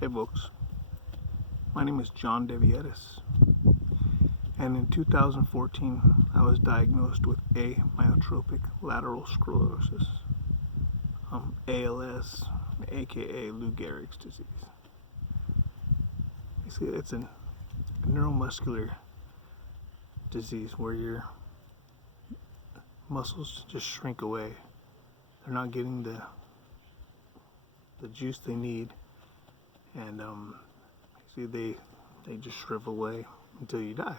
Hey folks, my name is John Devietis, and in 2014 I was diagnosed with amyotrophic lateral sclerosis, ALS, aka Lou Gehrig's disease. Basically, it's a neuromuscular disease where your muscles just shrink away. They're not getting the juice they need, and they just shrivel away until you die.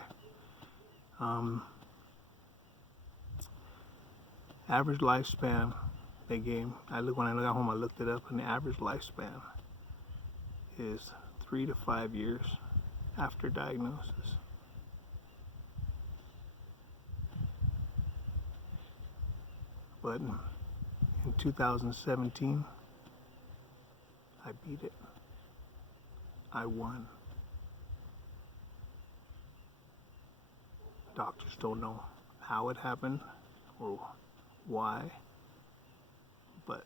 Average lifespan they gave, when I got home, I looked it up, and the average lifespan is 3 to 5 years after diagnosis. But in 2017, I beat it. I won. Doctors don't know how it happened or why, but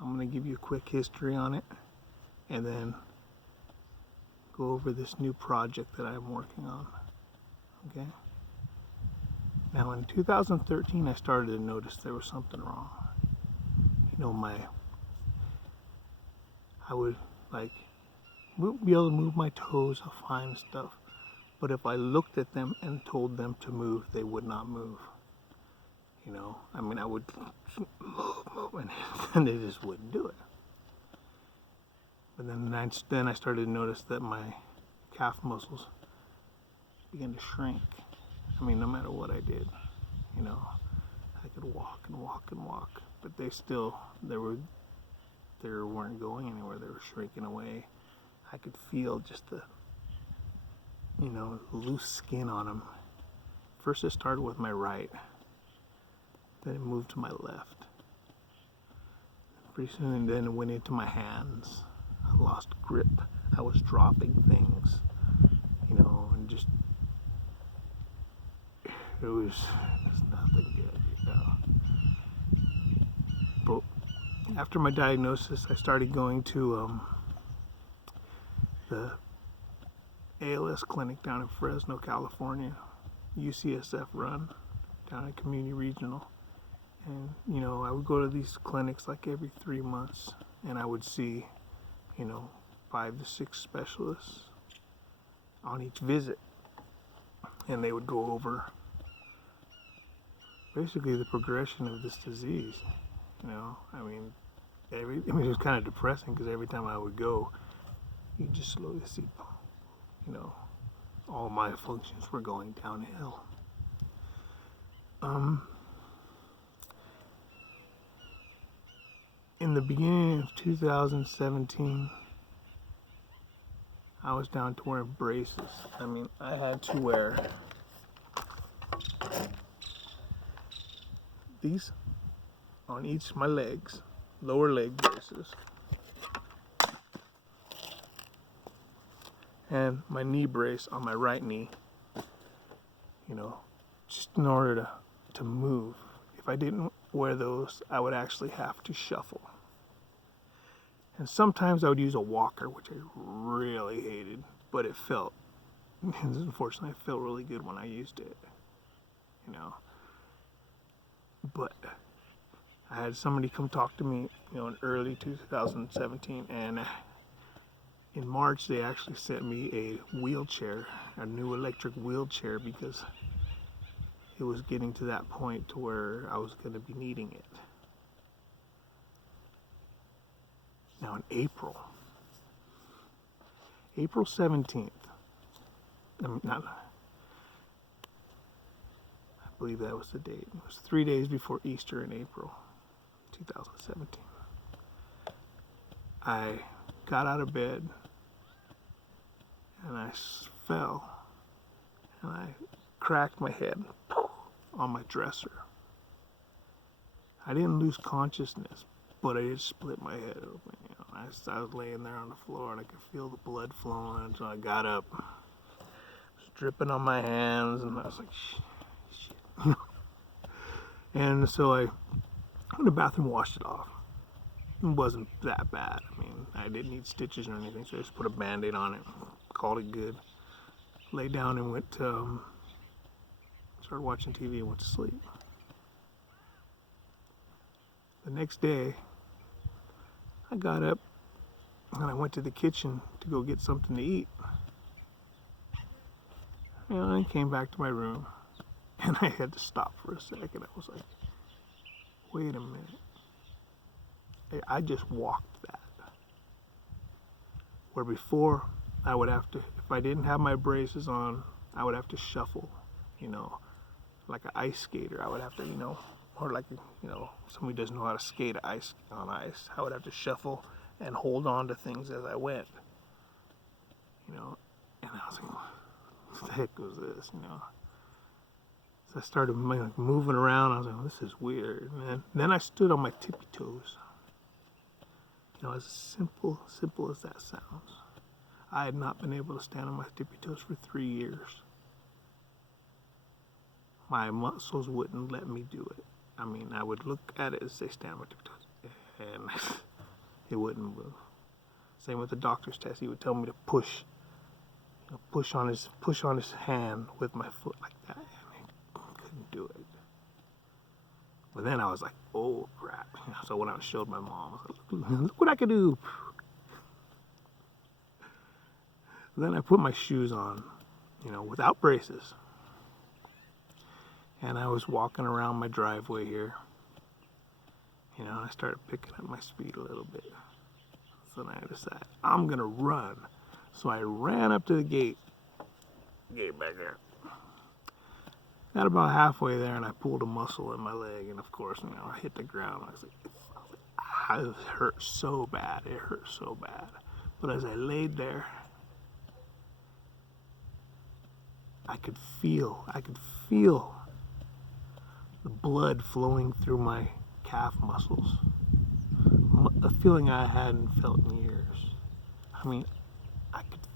I'm going to give you a quick history on it and then go over this new project that I'm working on. Okay? Now in 2013 I started to notice there was something wrong. I would be able to move my toes, fine stuff, but if I looked at them and told them to move, they would not move. I would move, and they just wouldn't do it. But then I started to notice that my calf muscles began to shrink. No matter what I did, I could walk and walk and walk, but they weren't going anywhere. They were shrinking away. I could feel just the loose skin on them. First it started with my right, then it moved to my left. Pretty soon, and then it went into my hands. I lost grip. I was dropping things, and just it was nothing good, But after my diagnosis, I started going to the ALS clinic down in Fresno, California, UCSF run, down at Community Regional. And, I would go to these clinics like every 3 months, and I would see, 5 to 6 specialists on each visit. And they would go over basically the progression of this disease. It was kind of depressing because every time I would go, you just slowly see, all my functions were going downhill. In the beginning of 2017, I was down to wearing braces. I had to wear these on each of my legs, lower leg braces, and my knee brace on my right knee, just in order to move. If I didn't wear those, I would actually have to shuffle. And sometimes I would use a walker, which I really hated, but unfortunately, it felt really good when I used it, But I had somebody come talk to me, in early 2017, and in March they actually sent me a wheelchair, a new electric wheelchair, because it was getting to that point to where I was going to be needing it. Now in April 17th, I believe that was the date. It was 3 days before Easter in April 2017. I got out of bed and I fell and I cracked my head on my dresser. I didn't lose consciousness, but I did split my head open. I was laying there on the floor and I could feel the blood flowing, so I got up. It was dripping on my hands, and I was like, shit. And so I went to the bathroom, washed it off. It wasn't that bad. I mean, I didn't need stitches or anything, so I just put a Band-Aid on it, called it good. Lay down and went to, started watching TV and went to sleep. The next day, I got up and I went to the kitchen to go get something to eat. And I came back to my room and I had to stop for a second. I was like, wait a minute. I just walked that. Where before, I would have to, if I didn't have my braces on, I would have to shuffle, you know, like an ice skater. I would have to, you know, or like, you know, somebody doesn't know how to skate on ice. I would have to shuffle and hold on to things as I went, you know. And I was like, what the heck was this, you know? So I started moving around. I was like, this is weird. And then I stood on my tippy toes. You know, as simple as that sounds. I had not been able to stand on my tippy toes for 3 years. My muscles wouldn't let me do it. I mean, I would look at it and say, stand on my tippy toes, and it wouldn't move. Same with the doctor's test. He would tell me to push, you know, push on his hand with my foot like that, and I couldn't do it. But then I was like, oh crap. So when I showed my mom, I was like, look what I could do. Then I put my shoes on, you know, without braces. And I was walking around my driveway here. You know, I started picking up my speed a little bit. So then I decided, I'm gonna run. So I ran up to the gate back there. Got about halfway there and I pulled a muscle in my leg, and of course, you know, I hit the ground. I was like, it hurt so bad. It hurt so bad. But as I laid there, I could feel the blood flowing through my calf muscles. A feeling I hadn't felt in years. I mean, I could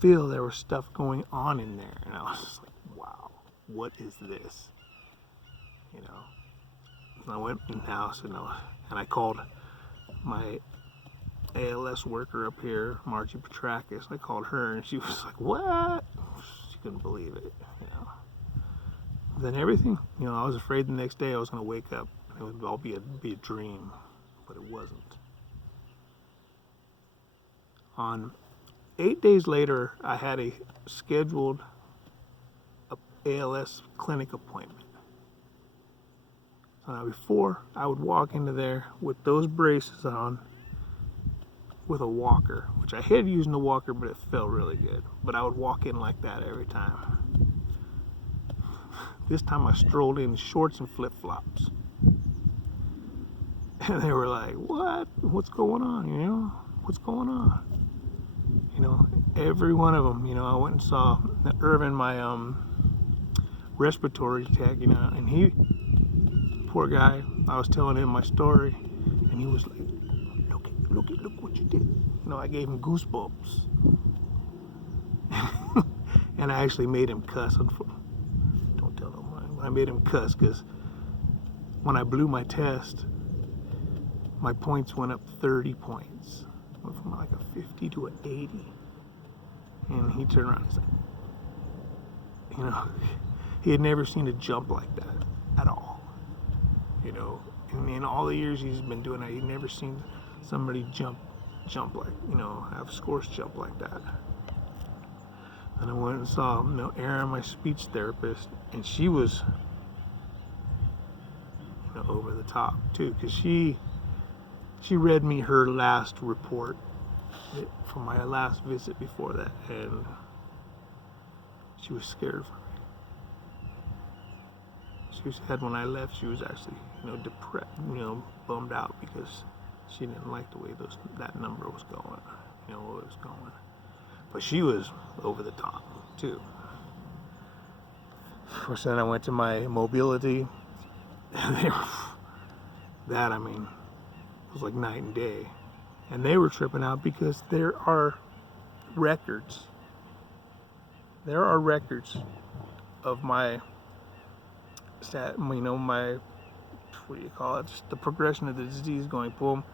feel there was stuff going on in there, and I was just like, wow, what is this? You know. And I went in the house and I called my ALS worker up here, Margie Petrakis. I called her and she was like, what? She couldn't believe it, you know. Then everything, you know, I was afraid the next day I was going to wake up and it would all be a dream, but it wasn't. On 8 days later, I had a scheduled ALS clinic appointment. So now before, I would walk into there with those braces on, with a walker, which I had used a walker, but it felt really good. But I would walk in like that every time. This time I strolled in shorts and flip-flops. And they were like, what? What's going on, you know? What's going on? You know, every one of them, you know, I went and saw Irvin, my respiratory tech, you know, and he, poor guy, I was telling him my story, and he was like, look what you did. You know, I gave him goosebumps. And I actually made him cuss. Don't tell nobody. I made him cuss because when I blew my test, my points went up 30 points. Went from like a 50 to an 80. And he turned around and said, you know, he had never seen a jump like that at all. You know, and in all the years he's been doing that, he'd never seen somebody jump like, you know, have scores jump like that. And I went and saw, you know, Erin, my speech therapist, and she was, you know, over the top too, because she read me her last report from my last visit before that, and she was scared for me. She said when I left, she was actually, you know, depressed, you know, bummed out because she didn't like the way that number was going, you know, what it was going. But she was over the top too. Of course, then I went to my mobility, and I mean, it was like night and day. And they were tripping out because there are records. There are records of my what do you call it, just the progression of the disease going boom,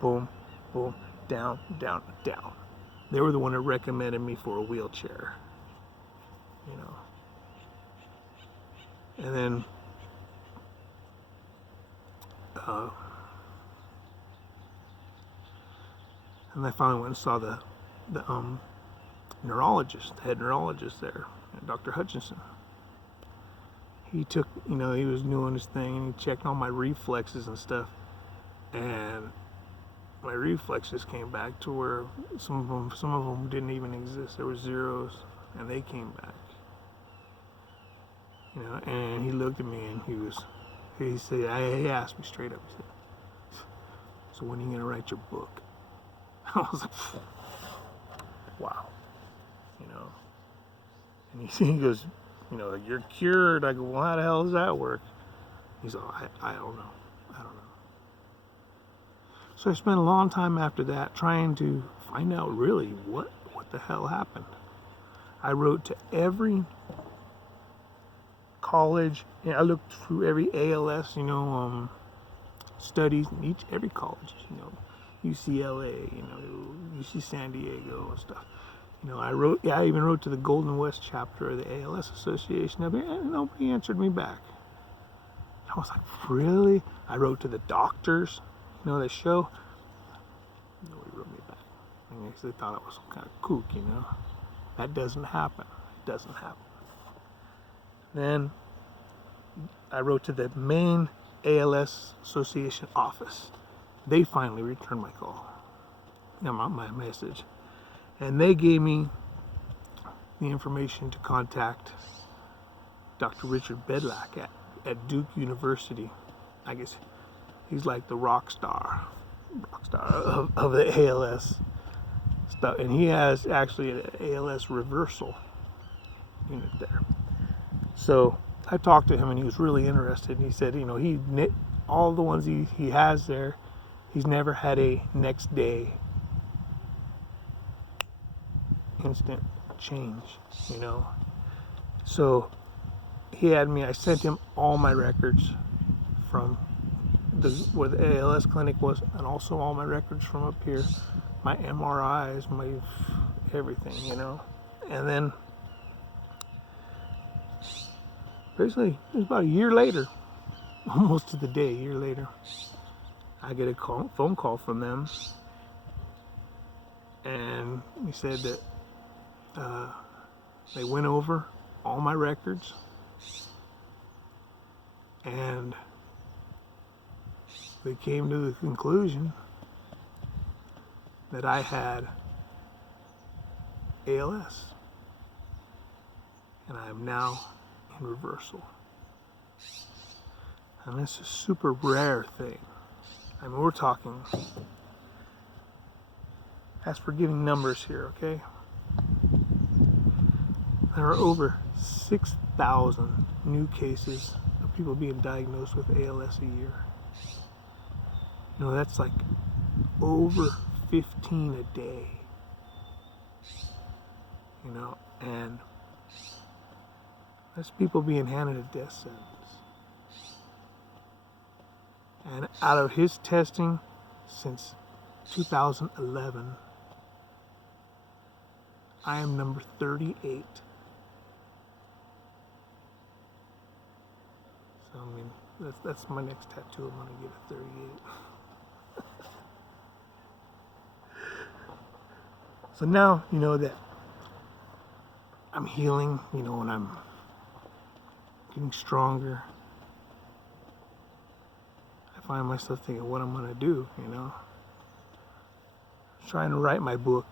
boom, boom, down, down, down. They were the one that recommended me for a wheelchair, you know. And then and I finally went and saw the neurologist, the head neurologist there, Dr. Hutchinson. He took, you know, he was doing his thing, and he checked all my reflexes and stuff, and my reflexes came back to where some of them didn't even exist. There were zeros, and they came back. You know, and he looked at me, and he said, he asked me straight up, he said, "So when are you gonna write your book?" I was like, wow, you know. And he goes, "You know, you're cured." I go, "Well, how the hell does that work?" He's all, I don't know. I don't know. So I spent a long time after that trying to find out really what the hell happened. I wrote to every college, and I looked through every ALS, you know, studies in every college, you know, UCLA, you know, UC San Diego and stuff. You know, I even wrote to the Golden West chapter of the ALS Association up here, and nobody answered me back. I was like, really? I wrote to the doctors, you know, the show. Nobody wrote me back. I guess they thought I was some kind of kook, you know. That doesn't happen. It doesn't happen. Then I wrote to the main ALS Association office. They finally returned my call, my message. And they gave me the information to contact Dr. Richard Bedlack at Duke University. I guess he's like the rock star of the ALS stuff. And he has actually an ALS reversal unit there. So I talked to him, and he was really interested. And he said, you know, all the ones he has there, he's never had a next day instant change, you know. So I sent him all my records from where the ALS clinic was, and also all my records from up here, my MRIs, my everything, you know. And then basically it was about a year later, almost to the day, a year later, I get a phone call from them, and he said that they went over all my records, and they came to the conclusion that I had ALS, and I am now in reversal. And it's a super rare thing. I mean, we're talking, as for giving numbers here, okay? There are over 6,000 new cases of people being diagnosed with ALS a year. You know, that's like over 15 a day. You know, and that's people being handed a death sentence. And out of his testing since 2011, I am number 38. So, I mean, that's my next tattoo. I'm going to get a 38. So now, you know that I'm healing, you know, and I'm getting stronger. I find myself thinking what I'm going to do, you know. Trying to write my book,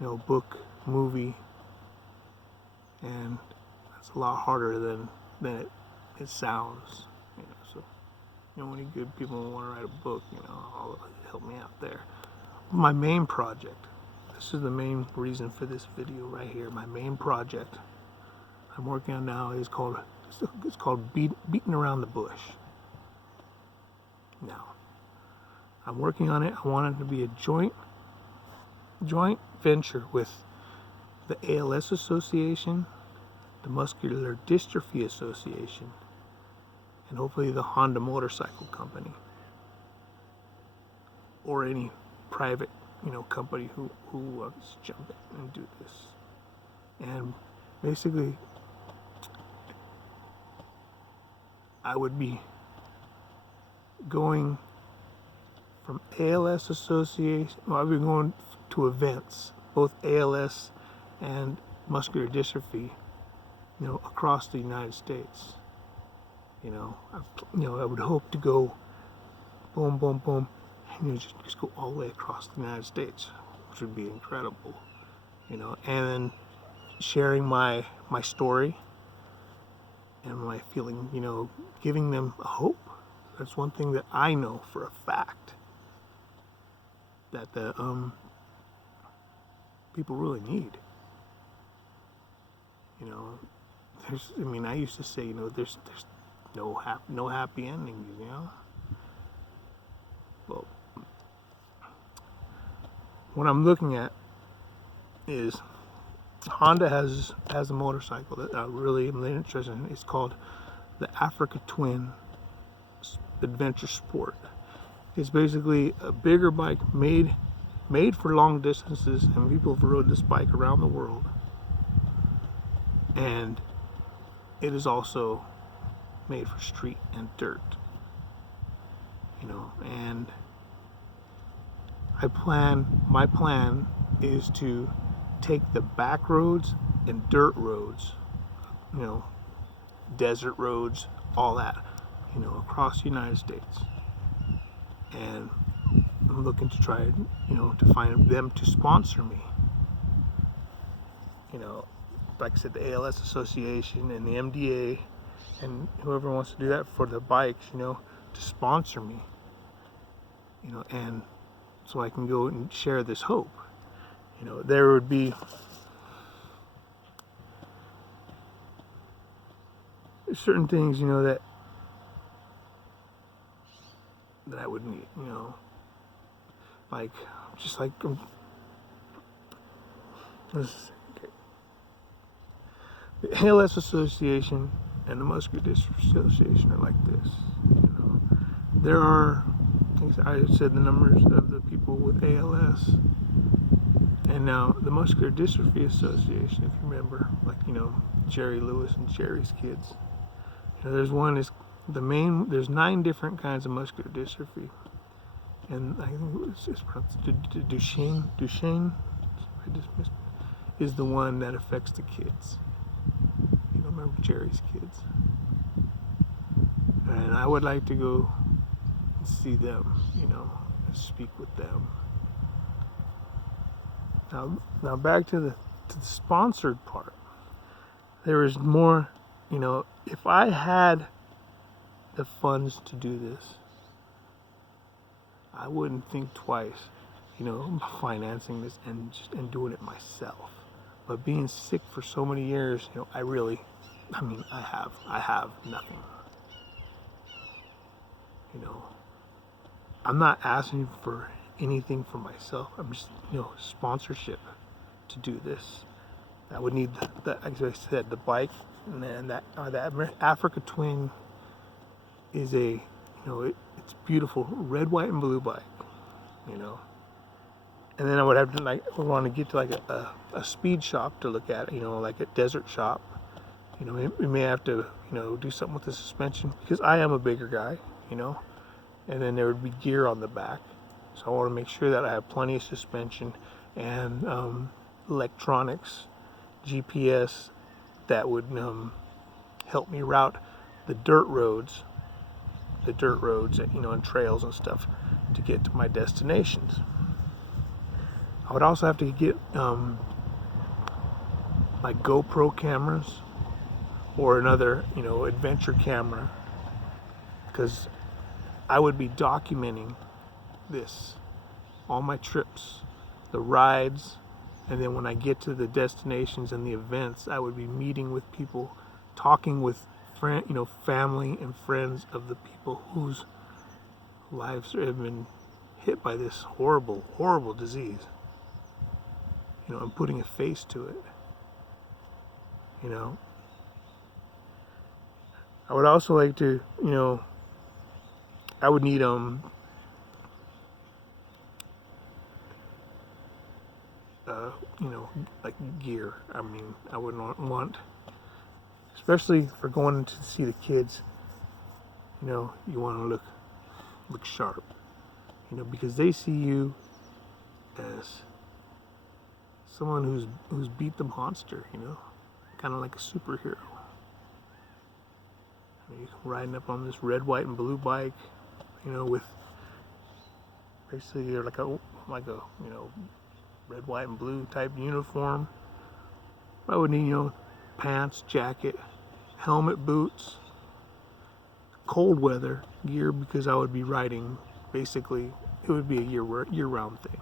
you know, book, movie, and that's a lot harder than it sounds, you know. So, you know, any good people want to write a book, you know, I'll help me out there. My main project, this is the main reason for this video right here. My main project I'm working on now is called Beating Around the Bush. Now, I'm working on it. I want it to be a joint venture with the ALS Association, the Muscular Dystrophy Association, and hopefully the Honda motorcycle company, or any private, company who wants to jump in and do this. And basically, I would be going from ALS association, I'd be going to events, both ALS and muscular dystrophy, across the United States. I would hope to go boom, boom, boom, and just go all the way across the United States, which would be incredible. And then sharing my story and my feeling, giving them hope. That's one thing that I know for a fact that the people really need. I used to say, there's no happy endings, Well, what I'm looking at is Honda has a motorcycle that I really am interested in. It's called the Africa Twin Adventure Sport. It's basically a bigger bike made for long distances, and people have rode this bike around the world. And it is also made for street and dirt. And my plan is to take the back roads and dirt roads, desert roads, all that, across the United States. And I'm looking to try, to find them to sponsor me. Like I said, the ALS Association and the MDA and whoever wants to do that for the bikes, to sponsor me, and so I can go and share this hope. There would be certain things, that I would need, like, just like, the ALS Association and the Muscular Dystrophy Association are like this. There are, I said the numbers of the people with ALS, and now the Muscular Dystrophy Association, if you remember, like, Jerry Lewis and Jerry's kids. There's 9 different kinds of muscular dystrophy, and I think it's pronounced Duchenne is the one that affects the kids. Remember Jerry's kids. And I would like to go and see them, and speak with them. Now back to the sponsored part. There is more, if I had the funds to do this, I wouldn't think twice, financing this and doing it myself. But being sick for so many years, I have nothing. I'm not asking for anything for myself. I'm just, sponsorship to do this. I would need as I said, the bike, and then that Africa Twin is it's beautiful, red, white, and blue bike, And then I would have to want to get to like a speed shop to look at, like a desert shop. We may have to, do something with the suspension because I am a bigger guy, And then there would be gear on the back, so I want to make sure that I have plenty of suspension and electronics, GPS that would help me route the dirt roads, and trails and stuff to get to my destinations. I would also have to get my GoPro cameras or another, adventure camera, because I would be documenting this, all my trips, the rides, and then when I get to the destinations and the events, I would be meeting with people, talking with family and friends of the people whose lives have been hit by this horrible, horrible disease. And putting a face to it. I would also like to, I would need like gear. I mean, I would not want, especially for going to see the kids. You want to look sharp. Because they see you as someone who's beat the monster. Kind of like a superhero. You're riding up on this red, white, and blue bike. With basically you're like a red, white, and blue type uniform. I would need pants, jacket, helmet, boots, cold weather gear because I would be riding. Basically, it would be a year-round thing.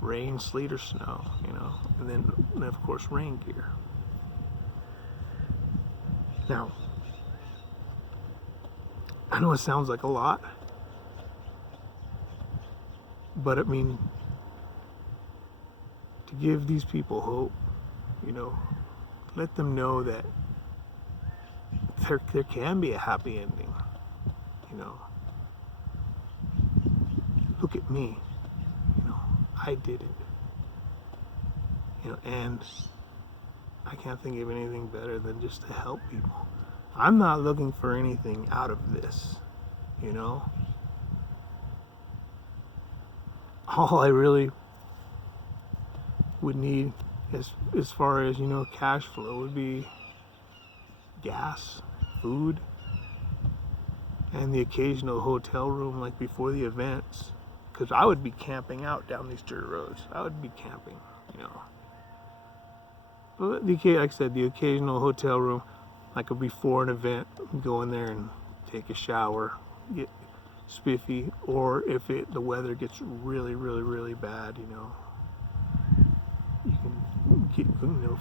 Rain, sleet, or snow. And then of course rain gear. Now, I know it sounds like a lot, but I mean, to give these people hope, let them know that there can be a happy ending. Look at me. I did it. And I can't think of anything better than just to help people. I'm not looking for anything out of this. All I really would need as far as cash flow would be gas, food, and the occasional hotel room like before the events, because I would be camping out down these dirt roads. I would be camping. But like I said, the occasional hotel room, like before an event, go in there and take a shower, get spiffy, or if the weather gets really, really, really bad, you can get,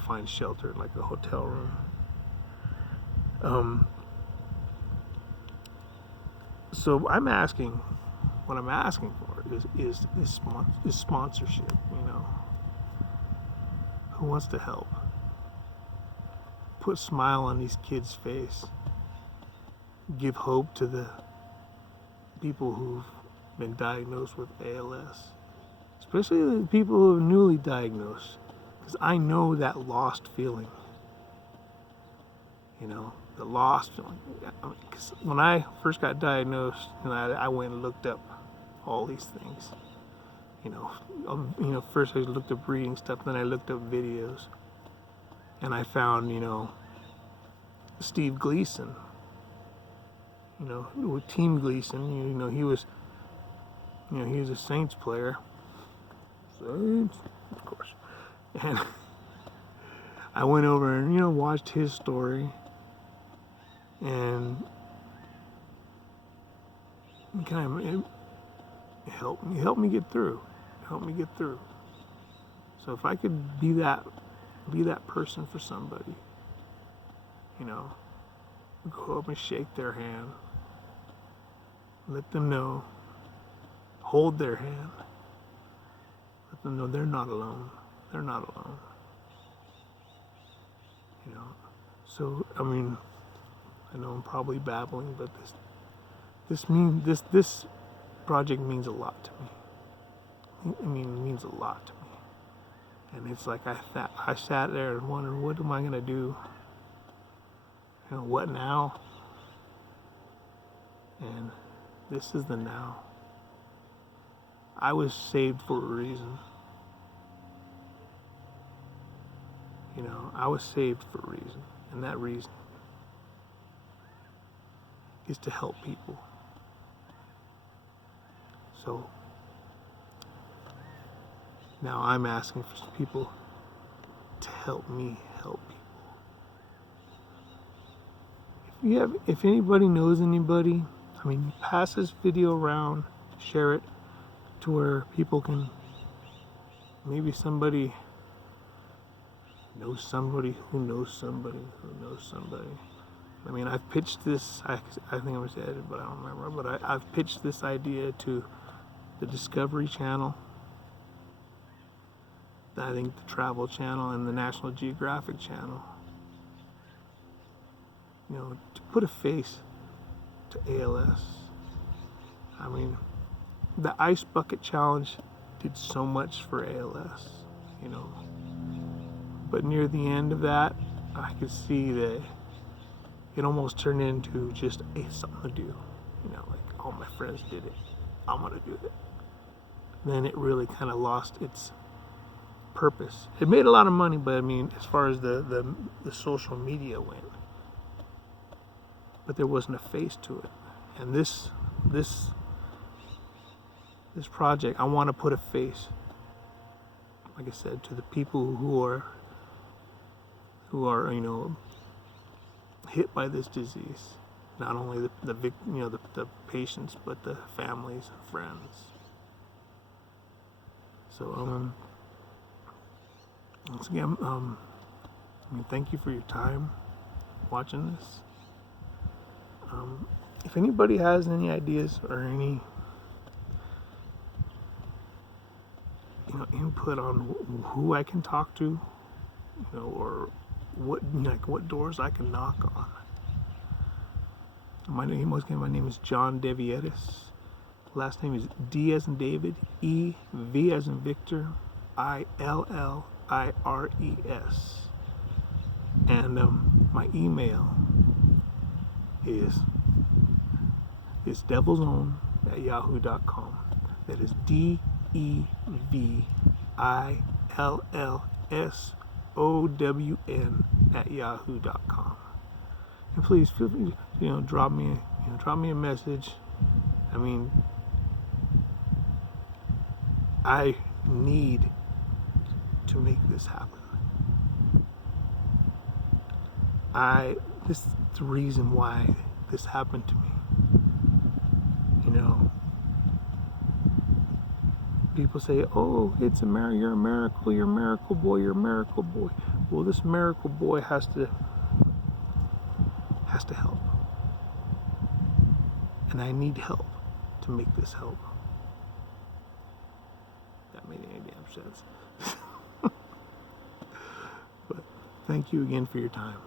find shelter like a hotel room. So what I'm asking for is sponsorship. Who wants to help? Put a smile on these kids' face. Give hope to the people who've been diagnosed with ALS, especially the people who are newly diagnosed, because I know that lost feeling. The lost feeling. Because when I first got diagnosed, I went and looked up all these things. First I looked up reading stuff, then I looked up videos, and I found, Steve Gleason. With Team Gleason, he was a Saints player. Saints, of course. And I went over and, watched his story. And it helped me get through. So if I could be that person for somebody, go up and shake their hand, let them know, hold their hand, let them know they're not alone. So I mean, I know I'm probably babbling, but this project means a lot to me. It means a lot to me. And it's like I sat there and wondered, what am I gonna do? What now? And this is the now. I was saved for a reason. I was saved for a reason, and that reason is to help people. So now I'm asking for people to help me help people. If anybody knows anybody, pass this video around, share it to where people can, maybe somebody knows somebody who knows somebody who knows somebody. I've pitched this, I think I said it, but I don't remember, but I've pitched this idea to the Discovery Channel, I think the Travel Channel, and the National Geographic Channel. to put a face to ALS. I mean, the ice bucket challenge did so much for ALS, but near the end of that, I could see that it almost turned into just something to do. Like all my friends did it, I'm gonna do it. Then it really kind of lost its purpose. It made a lot of money, but I mean, as far as the social media went, but there wasn't a face to it. And this project, I want to put a face, like I said, to the people who are hit by this disease. Not only the patients, but the families and friends. So once again, thank you for your time watching this. If anybody has any ideas or any input on who I can talk to, or what doors I can knock on. My name is John Devietis. Last name is D as in David, E, V as in Victor, ILLIRES. And my email is devilzone@yahoo.com. That is DEVILSOWN@yahoo.com. And please feel free to drop me a message. I mean, I need to make this happen. This is the reason why this happened to me. People say, "Oh, you're a miracle, you're a miracle boy, you're a miracle boy." Well, this miracle boy has to help, and I need help to make this help. That made any damn sense. But thank you again for your time.